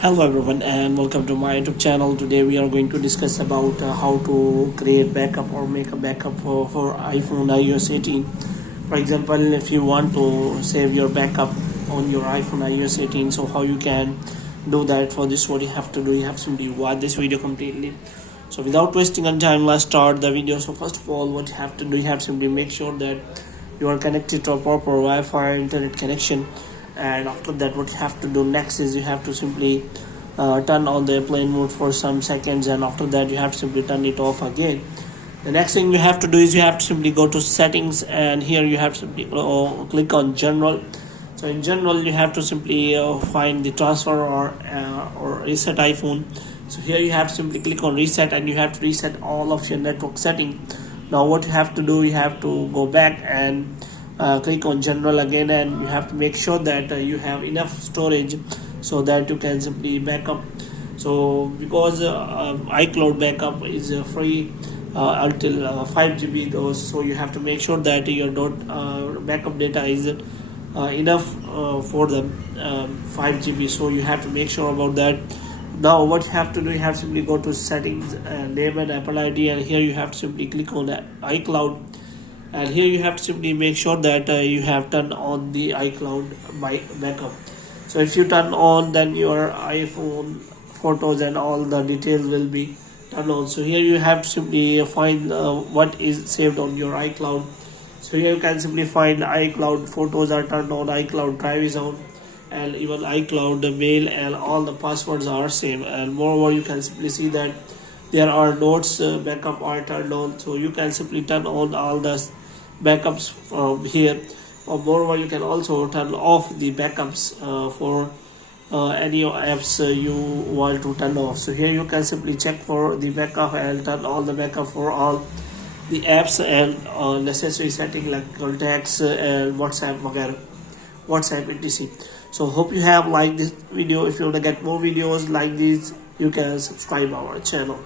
Hello everyone and welcome to my YouTube channel. Today we are going to discuss about how to create backup or make a backup for iPhone iOS 18. For example, if you want to save your backup on your iPhone iOS 18, so how you can do that. For this, what you have to do, you have to simply watch this video completely. So without wasting any time, let's start the video. So first of all, what you have to do, you have to simply make sure that you are connected to a proper Wi-Fi internet connection. And after that, what you have to do next is you have to simply turn on the airplane mode for some seconds, and after that you have to simply turn it off again. The next thing you have to do is you have to simply go to settings, and here you have to simply click on general. So in general you have to simply find the transfer or reset iPhone. So here you have to simply click on reset, and you have to reset all of your network setting. Now what you have to do, you have to go back and click on general again, and you have to make sure that you have enough storage so that you can simply backup. So because iCloud backup is free until 5 GB though, so you have to make sure that your backup data is enough for the 5 GB, so you have to make sure about that. Now what you have to do, you have to simply go to settings, name and Apple ID, and here you have to simply click on iCloud, and here you have to simply make sure that you have turned on the iCloud backup. So if you turn on, then your iPhone photos and all the details will be turned on. So here you have to simply find what is saved on your iCloud. So here you can simply find iCloud photos are turned on, iCloud drive is on, and even iCloud mail and all the passwords are same. And moreover, you can simply see that there are notes backup are turned on, so you can simply turn on all the backups from here. Or moreover, you can also turn off the backups for any apps you want to turn off. So here you can simply check for the backup and turn all the backup for all the apps and necessary setting like contacts and WhatsApp etc. So hope you have liked this video. If you want to get more videos like these, you can subscribe our channel.